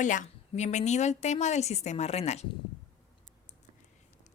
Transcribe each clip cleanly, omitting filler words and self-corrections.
Hola, bienvenido al tema del sistema renal.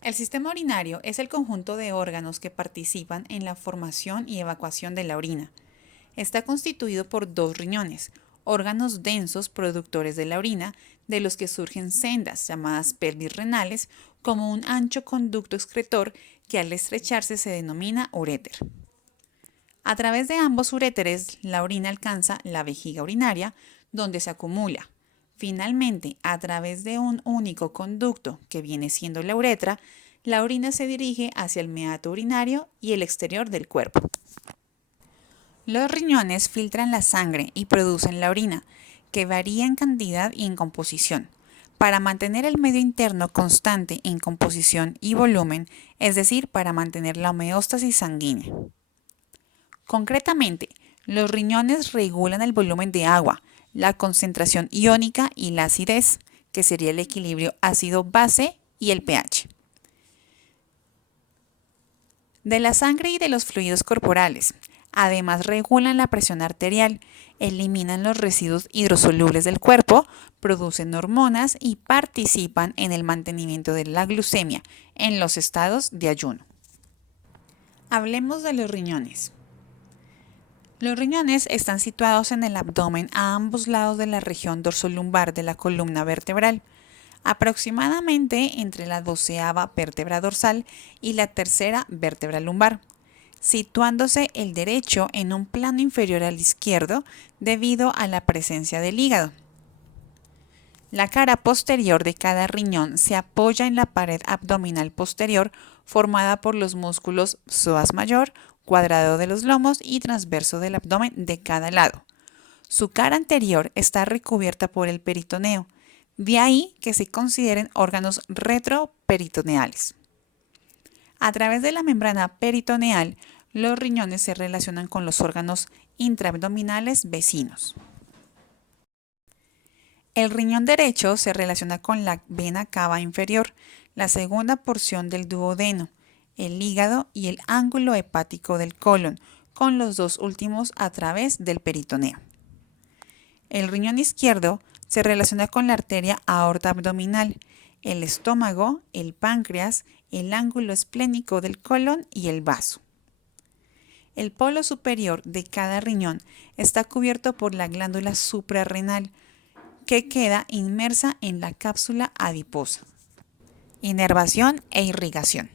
El sistema urinario es el conjunto de órganos que participan en la formación y evacuación de la orina. Está constituido por dos riñones, órganos densos productores de la orina, de los que surgen sendas llamadas pelvis renales, como un ancho conducto excretor que al estrecharse se denomina uréter. A través de ambos uréteres, la orina alcanza la vejiga urinaria, donde se acumula. Finalmente, a través de un único conducto, que viene siendo la uretra, la orina se dirige hacia el meato urinario y el exterior del cuerpo. Los riñones filtran la sangre y producen la orina, que varía en cantidad y en composición, para mantener el medio interno constante en composición y volumen, es decir, para mantener la homeostasis sanguínea. Concretamente, los riñones regulan el volumen de agua, la concentración iónica y la acidez, que sería el equilibrio ácido-base y el pH. De la sangre y de los fluidos corporales. Además, regulan la presión arterial, eliminan los residuos hidrosolubles del cuerpo, producen hormonas y participan en el mantenimiento de la glucemia en los estados de ayuno. Hablemos de los riñones. Los riñones están situados en el abdomen a ambos lados de la región dorsolumbar de la columna vertebral, aproximadamente entre la 12ª vértebra dorsal y la 3ª vértebra lumbar, situándose el derecho en un plano inferior al izquierdo debido a la presencia del hígado. La cara posterior de cada riñón se apoya en la pared abdominal posterior formada por los músculos psoas mayor, cuadrado de los lomos y transverso del abdomen de cada lado. Su cara anterior está recubierta por el peritoneo, de ahí que se consideren órganos retroperitoneales. A través de la membrana peritoneal, los riñones se relacionan con los órganos intraabdominales vecinos. El riñón derecho se relaciona con la vena cava inferior, la segunda porción del duodeno, el hígado y el ángulo hepático del colon, con los dos últimos a través del peritoneo. El riñón izquierdo se relaciona con la arteria aorta abdominal, el estómago, el páncreas, el ángulo esplénico del colon y el vaso. El polo superior de cada riñón está cubierto por la glándula suprarrenal, que queda inmersa en la cápsula adiposa. Inervación e irrigación.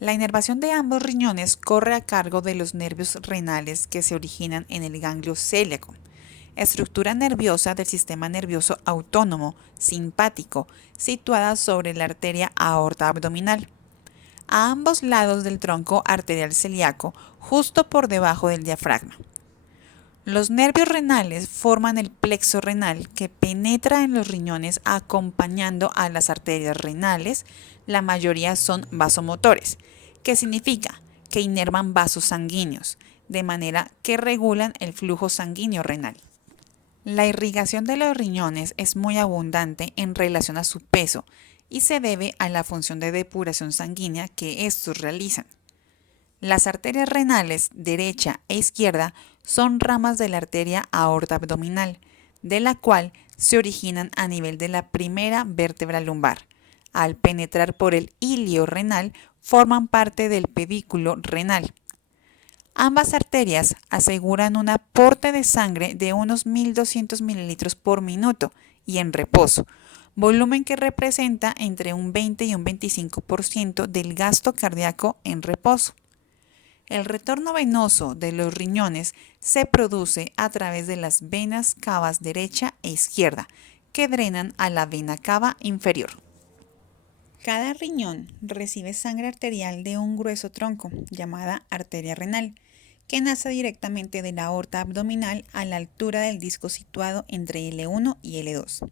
La inervación de ambos riñones corre a cargo de los nervios renales que se originan en el ganglio celiaco, estructura nerviosa del sistema nervioso autónomo simpático situada sobre la arteria aorta abdominal, a ambos lados del tronco arterial celíaco, justo por debajo del diafragma. Los nervios renales forman el plexo renal que penetra en los riñones acompañando a las arterias renales. La mayoría son vasomotores, que significa que inervan vasos sanguíneos, de manera que regulan el flujo sanguíneo renal. La irrigación de los riñones es muy abundante en relación a su peso y se debe a la función de depuración sanguínea que estos realizan. Las arterias renales derecha e izquierda son ramas de la arteria aorta abdominal, de la cual se originan a nivel de la primera vértebra lumbar. Al penetrar por el ilio renal, forman parte del pedículo renal. Ambas arterias aseguran un aporte de sangre de unos 1.200 mililitros por minuto y en reposo, volumen que representa entre un 20 y un 25% del gasto cardíaco en reposo. El retorno venoso de los riñones se produce a través de las venas cavas derecha e izquierda, que drenan a la vena cava inferior. Cada riñón recibe sangre arterial de un grueso tronco, llamada arteria renal, que nace directamente de la aorta abdominal a la altura del disco situado entre L1 y L2.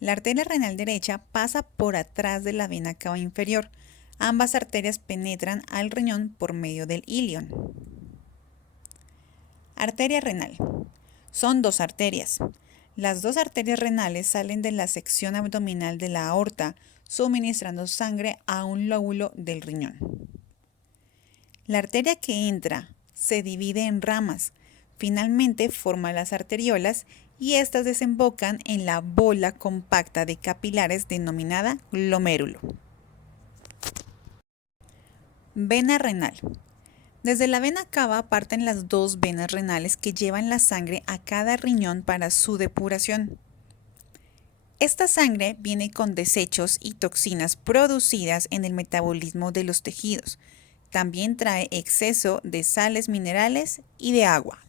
La arteria renal derecha pasa por atrás de la vena cava inferior. Ambas arterias penetran al riñón por medio del ilion. Arteria renal. Son dos arterias. Las dos arterias renales salen de la sección abdominal de la aorta, suministrando sangre a un lóbulo del riñón. La arteria que entra se divide en ramas. Finalmente forma las arteriolas y estas desembocan en la bola compacta de capilares denominada glomérulo. Vena renal. Desde la vena cava parten las dos venas renales que llevan la sangre a cada riñón para su depuración. Esta sangre viene con desechos y toxinas producidas en el metabolismo de los tejidos. También trae exceso de sales minerales y de agua.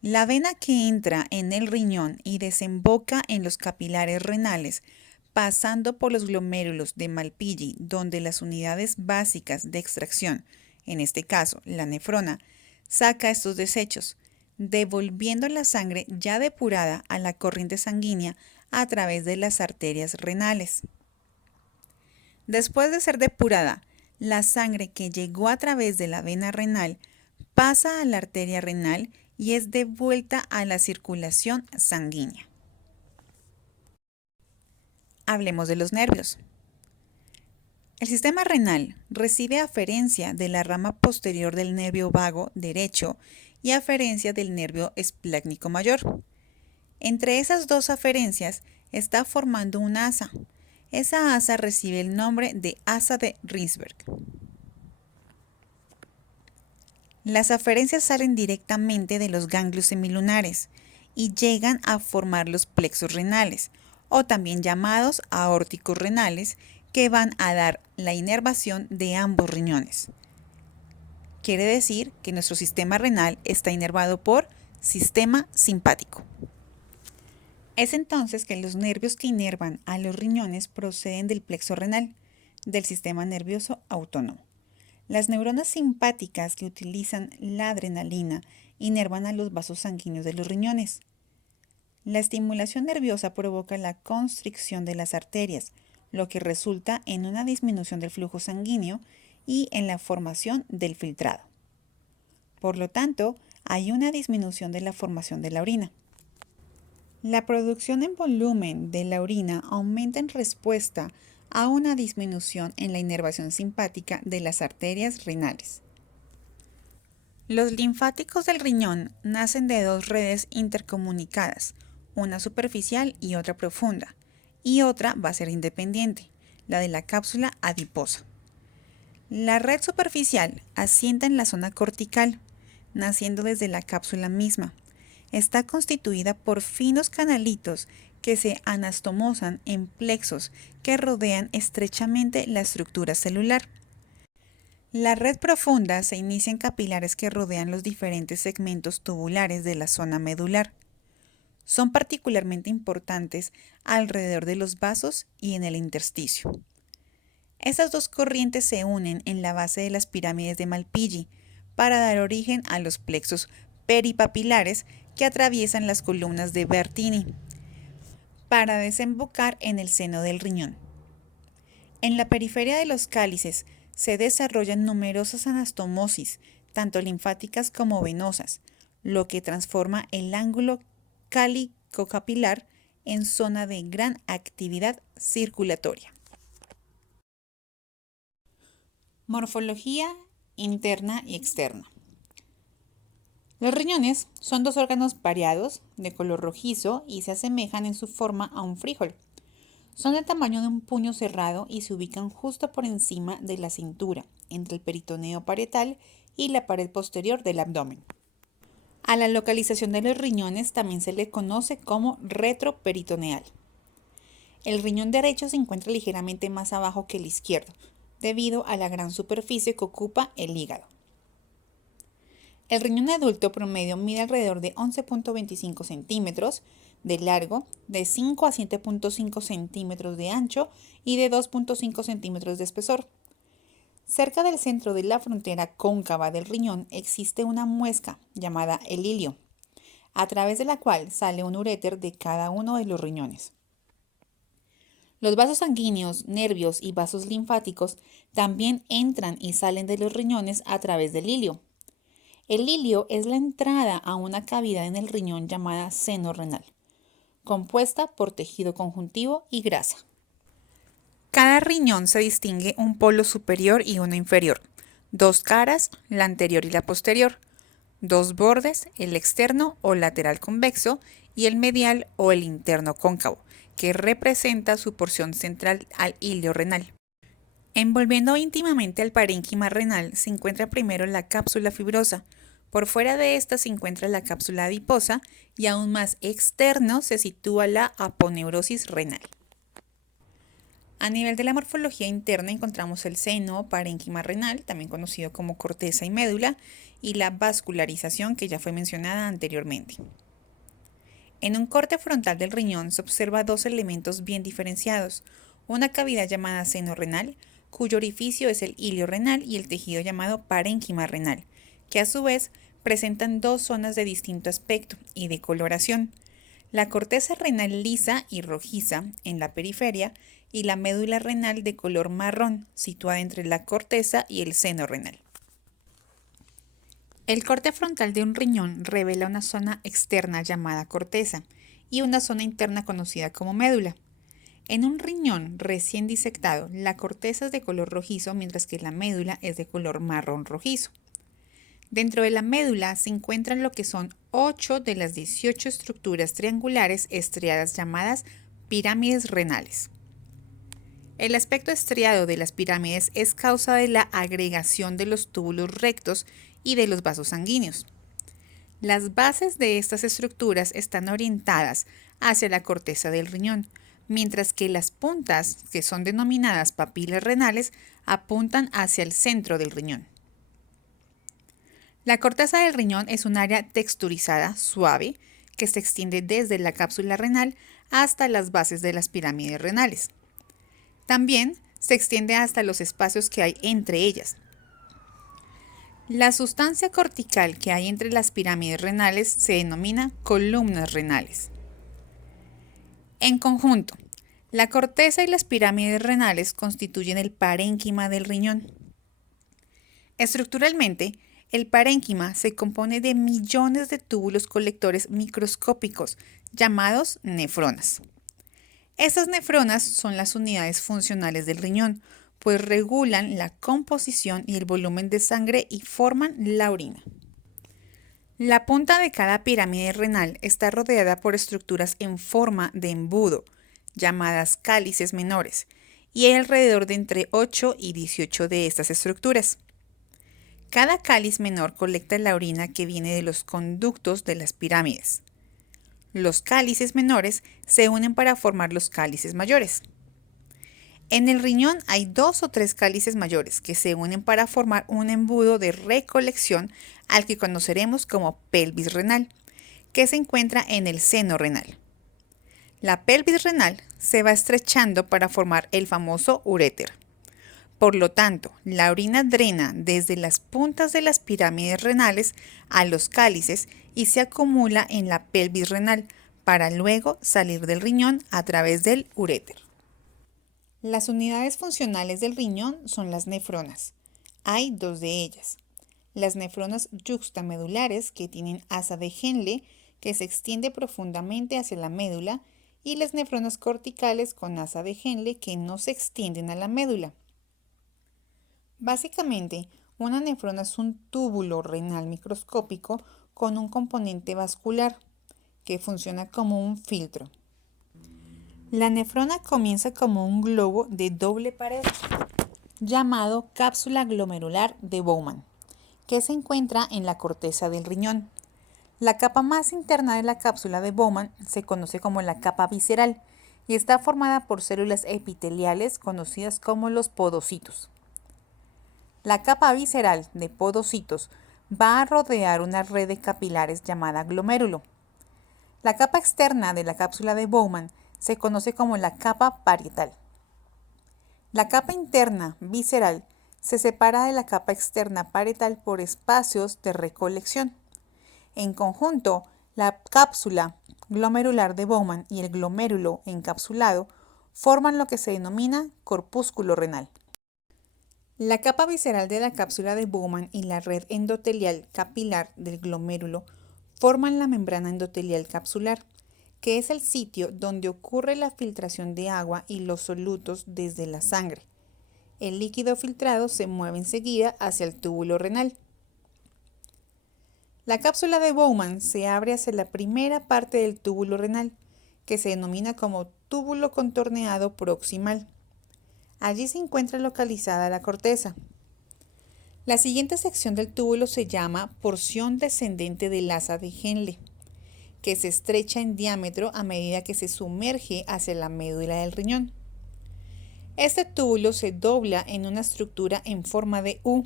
La vena que entra en el riñón y desemboca en los capilares renales, pasando por los glomérulos de Malpighi, donde las unidades básicas de extracción, en este caso la nefrona, saca estos desechos, devolviendo la sangre ya depurada a la corriente sanguínea a través de las arterias renales. Después de ser depurada, la sangre que llegó a través de la vena renal pasa a la arteria renal y es devuelta a la circulación sanguínea. Hablemos de los nervios. El sistema renal recibe aferencia de la rama posterior del nervio vago derecho y aferencia del nervio esplácnico mayor. Entre esas dos aferencias está formando un asa. Esa asa recibe el nombre de asa de Risberg. Las aferencias salen directamente de los ganglios semilunares y llegan a formar los plexos renales, o también llamados aórticos renales, que van a dar la inervación de ambos riñones. Quiere decir que nuestro sistema renal está inervado por sistema simpático. Es entonces que los nervios que inervan a los riñones proceden del plexo renal, del sistema nervioso autónomo. Las neuronas simpáticas que utilizan la adrenalina inervan a los vasos sanguíneos de los riñones. La estimulación nerviosa provoca la constricción de las arterias, lo que resulta en una disminución del flujo sanguíneo y en la formación del filtrado. Por lo tanto, hay una disminución de la formación de la orina. La producción en volumen de la orina aumenta en respuesta a una disminución en la inervación simpática de las arterias renales. Los linfáticos del riñón nacen de dos redes intercomunicadas, una superficial y otra profunda, y otra va a ser independiente, la de la cápsula adiposa. La red superficial asienta en la zona cortical, naciendo desde la cápsula misma. Está constituida por finos canalitos que se anastomosan en plexos que rodean estrechamente la estructura celular. La red profunda se inicia en capilares que rodean los diferentes segmentos tubulares de la zona medular. Son particularmente importantes alrededor de los vasos y en el intersticio. Estas dos corrientes se unen en la base de las pirámides de Malpighi para dar origen a los plexos peripapilares que atraviesan las columnas de Bertini, para desembocar en el seno del riñón. En la periferia de los cálices se desarrollan numerosas anastomosis, tanto linfáticas como venosas, lo que transforma el ángulo cálico-capilar en zona de gran actividad circulatoria. Morfología interna y externa. Los riñones son dos órganos variados, de color rojizo y se asemejan en su forma a un frijol. Son del tamaño de un puño cerrado y se ubican justo por encima de la cintura, entre el peritoneo parietal y la pared posterior del abdomen. A la localización de los riñones también se le conoce como retroperitoneal. El riñón derecho se encuentra ligeramente más abajo que el izquierdo, debido a la gran superficie que ocupa el hígado. El riñón adulto promedio mide alrededor de 11.25 centímetros de largo, de 5 a 7.5 centímetros de ancho y de 2.5 centímetros de espesor. Cerca del centro de la frontera cóncava del riñón existe una muesca llamada el ilio, a través de la cual sale un uréter de cada uno de los riñones. Los vasos sanguíneos, nervios y vasos linfáticos también entran y salen de los riñones a través del ilio. El ilio es la entrada a una cavidad en el riñón llamada seno renal, compuesta por tejido conjuntivo y grasa. Cada riñón se distingue un polo superior y uno inferior, dos caras, la anterior y la posterior. dos bordes, el externo o lateral convexo y el medial o el interno cóncavo, que representa su porción central al hilo renal. Envolviendo íntimamente al parénquima renal se encuentra primero la cápsula fibrosa. Por fuera de esta se encuentra la cápsula adiposa y aún más externo se sitúa la aponeurosis renal. A nivel de la morfología interna encontramos el seno, parénquima renal, también conocido como corteza y médula, y la vascularización que ya fue mencionada anteriormente. En un corte frontal del riñón se observa dos elementos bien diferenciados, una cavidad llamada seno renal, cuyo orificio es el hilio renal, y el tejido llamado parénquima renal, que a su vez presentan dos zonas de distinto aspecto y de coloración, la corteza renal lisa y rojiza en la periferia y la médula renal de color marrón, situada entre la corteza y el seno renal. El corte frontal de un riñón revela una zona externa llamada corteza y una zona interna conocida como médula. En un riñón recién disectado, la corteza es de color rojizo, mientras que la médula es de color marrón rojizo. Dentro de la médula se encuentran lo que son 8 de las 18 estructuras triangulares estriadas llamadas pirámides renales. El aspecto estriado de las pirámides es causa de la agregación de los túbulos rectos y de los vasos sanguíneos. Las bases de estas estructuras están orientadas hacia la corteza del riñón, mientras que las puntas, que son denominadas papilas renales, apuntan hacia el centro del riñón. La corteza del riñón es un área texturizada, suave, que se extiende desde la cápsula renal hasta las bases de las pirámides renales. También se extiende hasta los espacios que hay entre ellas. La sustancia cortical que hay entre las pirámides renales se denomina columnas renales. En conjunto, la corteza y las pirámides renales constituyen el parénquima del riñón. Estructuralmente, el parénquima se compone de millones de túbulos colectores microscópicos llamados nefronas. Estas nefronas son las unidades funcionales del riñón, pues regulan la composición y el volumen de sangre y forman la orina. La punta de cada pirámide renal está rodeada por estructuras en forma de embudo, llamadas cálices menores, y hay alrededor de entre 8 y 18 de estas estructuras. Cada cáliz menor colecta la orina que viene de los conductos de las pirámides. Los cálices menores se unen para formar los cálices mayores. En el riñón hay 2 o 3 cálices mayores que se unen para formar un embudo de recolección al que conoceremos como pelvis renal, que se encuentra en el seno renal. La pelvis renal se va estrechando para formar el famoso uréter. Por lo tanto, la orina drena desde las puntas de las pirámides renales a los cálices y se acumula en la pelvis renal para luego salir del riñón a través del uréter. Las unidades funcionales del riñón son las nefronas. Hay 2 de ellas. Las nefronas yuxtamedulares, que tienen asa de Henle, que se extiende profundamente hacia la médula, y las nefronas corticales con asa de Henle, que no se extienden a la médula. Básicamente, una nefrona es un túbulo renal microscópico con un componente vascular que funciona como un filtro. La nefrona comienza como un globo de doble pared llamado cápsula glomerular de Bowman, que se encuentra en la corteza del riñón. La capa más interna de la cápsula de Bowman se conoce como la capa visceral y está formada por células epiteliales conocidas como los podocitos. La capa visceral de podocitos va a rodear una red de capilares llamada glomérulo. La capa externa de la cápsula de Bowman se conoce como la capa parietal. La capa interna visceral se separa de la capa externa parietal por espacios de recolección. En conjunto, la cápsula glomerular de Bowman y el glomérulo encapsulado forman lo que se denomina corpúsculo renal. La capa visceral de la cápsula de Bowman y la red endotelial capilar del glomérulo forman la membrana endotelial capsular, que es el sitio donde ocurre la filtración de agua y los solutos desde la sangre. El líquido filtrado se mueve enseguida hacia el túbulo renal. La cápsula de Bowman se abre hacia la primera parte del túbulo renal, que se denomina como túbulo contorneado proximal. Allí se encuentra localizada la corteza. La siguiente sección del túbulo se llama porción descendente del asa de Henle, que se estrecha en diámetro a medida que se sumerge hacia la médula del riñón. Este túbulo se dobla en una estructura en forma de U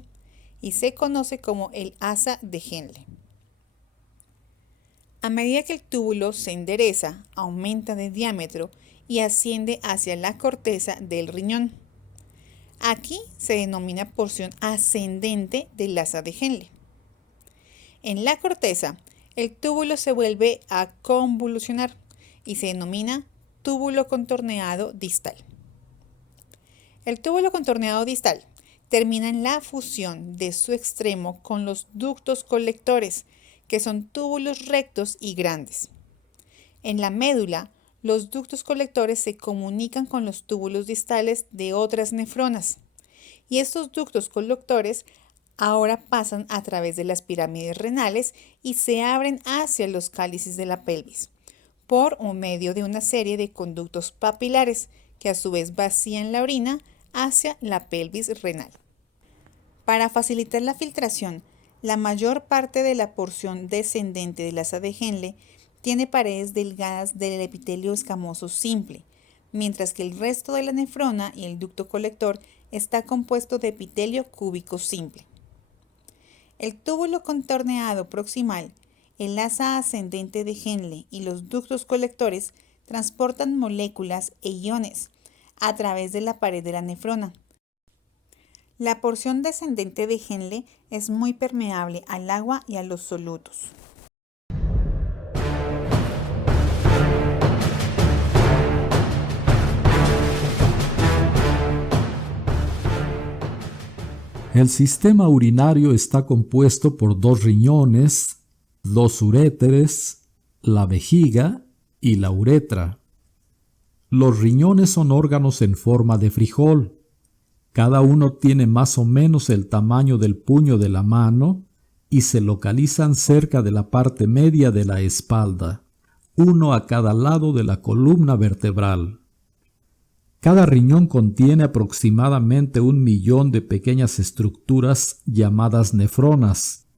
y se conoce como el asa de Henle. A medida que el túbulo se endereza, aumenta de diámetro y asciende hacia la corteza del riñón. Aquí se denomina porción ascendente del asa de Henle. En la corteza, el túbulo se vuelve a convolucionar y se denomina túbulo contorneado distal. El túbulo contorneado distal termina en la fusión de su extremo con los ductos colectores, que son túbulos rectos y grandes. En la médula, los ductos colectores se comunican con los túbulos distales de otras nefronas, y estos ductos colectores ahora pasan a través de las pirámides renales y se abren hacia los cálices de la pelvis, por medio de una serie de conductos papilares que a su vez vacían la orina hacia la pelvis renal. Para facilitar la filtración, la mayor parte de la porción descendente del asa de Henle tiene paredes delgadas del epitelio escamoso simple, mientras que el resto de la nefrona y el ducto colector está compuesto de epitelio cúbico simple. El túbulo contorneado proximal, el asa ascendente de Henle y los ductos colectores transportan moléculas e iones a través de la pared de la nefrona. La porción descendente de Henle es muy permeable al agua y a los solutos. El sistema urinario está compuesto por 2 riñones, 2 uréteres, la vejiga y la uretra. Los riñones son órganos en forma de frijol. Cada uno tiene más o menos el tamaño del puño de la mano y se localizan cerca de la parte media de la espalda, uno a cada lado de la columna vertebral. Cada riñón contiene aproximadamente 1 millón de pequeñas estructuras llamadas nefronas.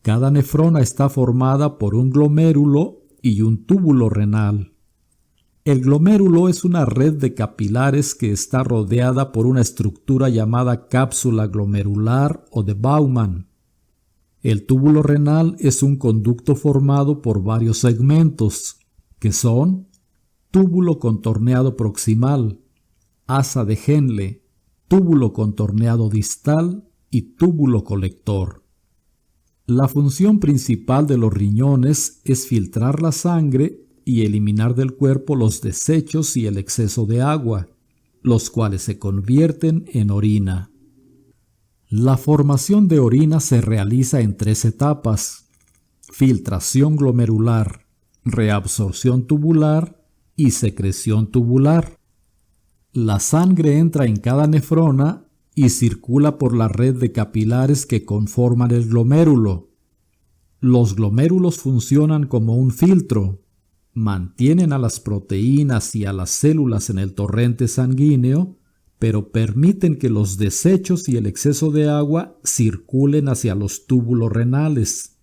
Cada nefrona está formada por un glomérulo y un túbulo renal. El glomérulo es una red de capilares que está rodeada por una estructura llamada cápsula glomerular o de Bowman. El túbulo renal es un conducto formado por varios segmentos, que son túbulo contorneado proximal, asa de Henle, túbulo contorneado distal y túbulo colector. La función principal de los riñones es filtrar la sangre y eliminar del cuerpo los desechos y el exceso de agua, los cuales se convierten en orina. La formación de orina se realiza en 3 etapas: filtración glomerular, reabsorción tubular y secreción tubular. La sangre entra en cada nefrona y circula por la red de capilares que conforman el glomérulo. Los glomérulos funcionan como un filtro, mantienen a las proteínas y a las células en el torrente sanguíneo, pero permiten que los desechos y el exceso de agua circulen hacia los túbulos renales.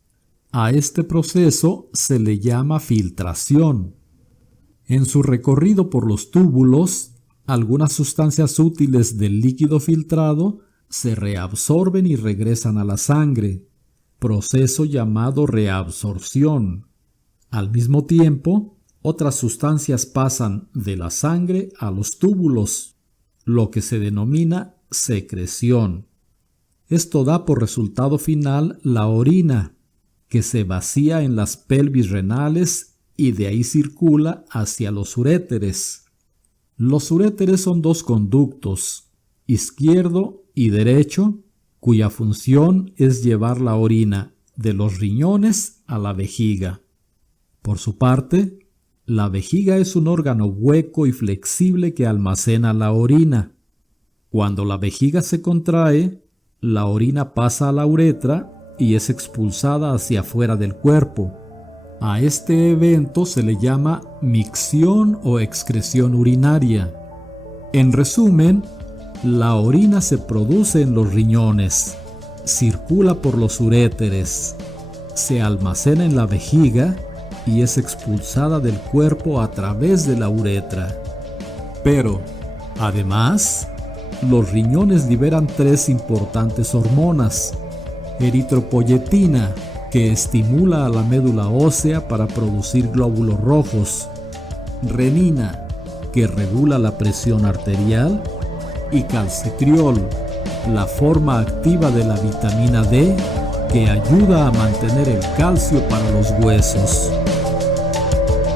A este proceso se le llama filtración. En su recorrido por los túbulos, algunas sustancias útiles del líquido filtrado se reabsorben y regresan a la sangre, proceso llamado reabsorción. Al mismo tiempo, otras sustancias pasan de la sangre a los túbulos, lo que se denomina secreción. Esto da por resultado final la orina, que se vacía en las pelvis renales y de ahí circula hacia los uréteres. Los uréteres son 2 conductos, izquierdo y derecho, cuya función es llevar la orina de los riñones a la vejiga. Por su parte, la vejiga es un órgano hueco y flexible que almacena la orina. Cuando la vejiga se contrae, la orina pasa a la uretra y es expulsada hacia afuera del cuerpo. A este evento se le llama micción o excreción urinaria. En resumen, la orina se produce en los riñones, circula por los uréteres, se almacena en la vejiga y es expulsada del cuerpo a través de la uretra. Pero, además, los riñones liberan 3 importantes hormonas: eritropoyetina, que estimula a la médula ósea para producir glóbulos rojos; renina, que regula la presión arterial; y calcitriol, la forma activa de la vitamina D, que ayuda a mantener el calcio para los huesos.